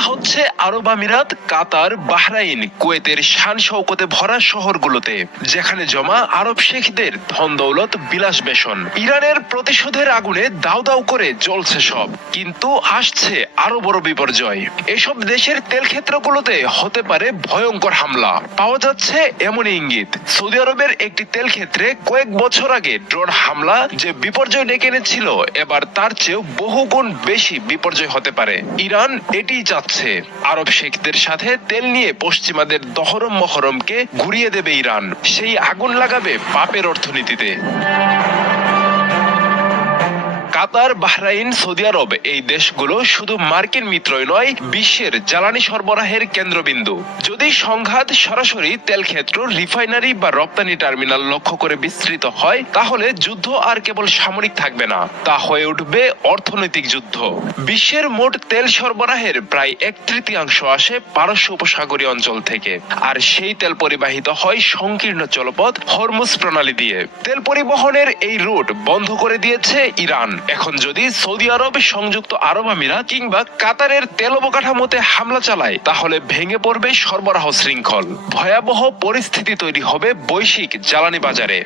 বলা হচ্ছে আরব আমিরাত, কাতার, বাহরাইন, কুয়েতের শান শৌকতে ভরা শহরগুলোতে, যেখানে জমা আরব শেখদের ধন দৌলত, বিলাস বেশন। ইরানের প্রতিশোধের আগুনে দাউ দাউ করে জ্বলছে সব, কিন্তু আসছে আরো বড় বিপর্যয়। এসব দেশের তেল ক্ষেত্রগুলোতে হতে পারে ভয়ঙ্কর হামলা। পাওয়া যাচ্ছে এমনই ইঙ্গিত। সৌদি আরবের একটি তেল ক্ষেত্রে কয়েক বছর আগে ড্রোন হামলা যে বিপর্যয় ডেকে এনেছিল, এবার তার চেয়েও বহুগুণ বেশি বিপর্যয় হতে পারে। ইরান এটিই চাচ্ছে। আরব শেখদের সাথে তেল নিয়ে পশ্চিমাদের দহরম মহরমকে ঘুরিয়ে দেবে ইরান। সেই আগুন লাগাবে পাপের অর্থনীতিতে। কাতার, বাহরাইন, সৌদি আরব এই দেশগুলো শুধু মার্কিন মিত্রই নয়, বিশ্বের জ্বালানি সরবরাহের কেন্দ্রবিন্দু। যদি সংঘাত সরাসরি তেল ক্ষেত্র, রিফাইনারি বা রপ্তানি টার্মিনাল লক্ষ্য করে বিস্তৃত হয়, তাহলে যুদ্ধ আর কেবল সামরিক থাকবে না, তা হয়ে উঠবে অর্থনৈতিক যুদ্ধ। বিশ্বের মোট তেল সরবরাহের প্রায় 1/3 আসে পারস্য উপসাগরীয় অঞ্চল থেকে, আর সেই তেল পরিবাহিত হয় সংকীর্ণ জলপথ হরমুজ প্রণালী দিয়ে। তেল পরিবহনের এই রুট বন্ধ করে দিয়েছে ইরান। এখন যদি সৌদি আরব, সংযুক্ত আরব আমিরাত কিংবা কাতারের তেল অবকাঠামোতে হামলা চালায়, তাহলে ভেঙে পড়বে সরবরাহ শৃঙ্খল। ভয়াবহ পরিস্থিতি তৈরি হবে বৈশ্বিক জ্বালানি বাজারে।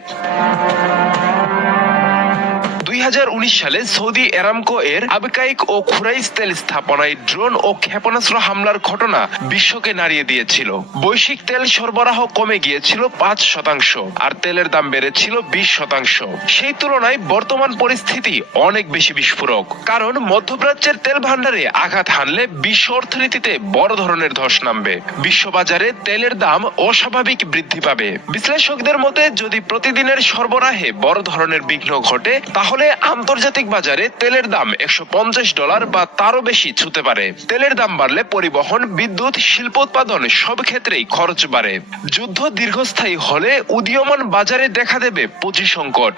2019 সালে সৌদি আরামকো এর আবকাইক ও খুরাইস তেল স্থাপনায় ড্রোন ও ক্ষেপণাস্ত্র হামলার ঘটনা বিশ্বকে নাড়িয়ে দিয়েছিল। বৈশ্বিক তেল সরবরাহ কমে গিয়েছিল 5%, আর তেলের দাম বেড়েছিল 20%। সেই তুলনায় বর্তমান পরিস্থিতি অনেক বেশি বিস্ফোরক, কারণ মধ্যপ্রাচ্যের তেল ভান্ডারে আঘাত হানলে বিশ্ব অর্থনীতিতে বড় ধরনের ধস নামবে। বিশ্ববাজারে তেলের দাম অস্বাভাবিক বৃদ্ধি পাবে। বিশ্লেষকদের মতে, যদি প্রতিদিনের সরবরাহে বড় ধরনের বিঘ্ন ঘটে, তাহলে আন্তর্জাতিক বাজারে তেলের দাম $150 বা তারও বেশি ছুঁতে পারে। তেলের দাম বাড়লে পরিবহন, বিদ্যুৎ, শিল্প উৎপাদন সব ক্ষেত্রেই খরচ বাড়ে। যুদ্ধ দীর্ঘস্থায়ী হলে উদীয়মান বাজারে দেখা দেবে পুঁজি সংকট।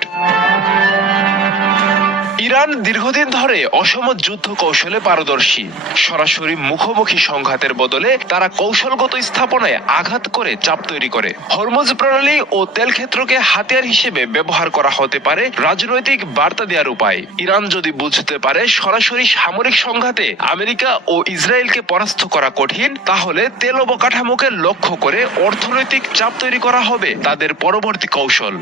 ইরান দীর্ঘদিন ধরে অসম যুদ্ধ কৌশলে পারদর্শী। সরাসরি মুখোমুখি সংঘাতের বদলে তারা কৌশলগত স্থাপনায় আঘাত করে চাপ তৈরি করে। হরমুজ প্রণালী ও তেল ক্ষেত্রকে হাতিয়ার হিসেবে ব্যবহার করা হতে পারে রাজনৈতিক বার্তা দেওয়ার উপায়। ইরান যদি বুঝতে পারে সরাসরি সামরিক সংঘাতে আমেরিকা ও ইসরায়েলকে পরাস্ত করা কঠিন, তাহলে তেল অবকাঠামোকে লক্ষ্য করে অর্থনৈতিক চাপ তৈরি করা হবে তাদের পরবর্তী কৌশল।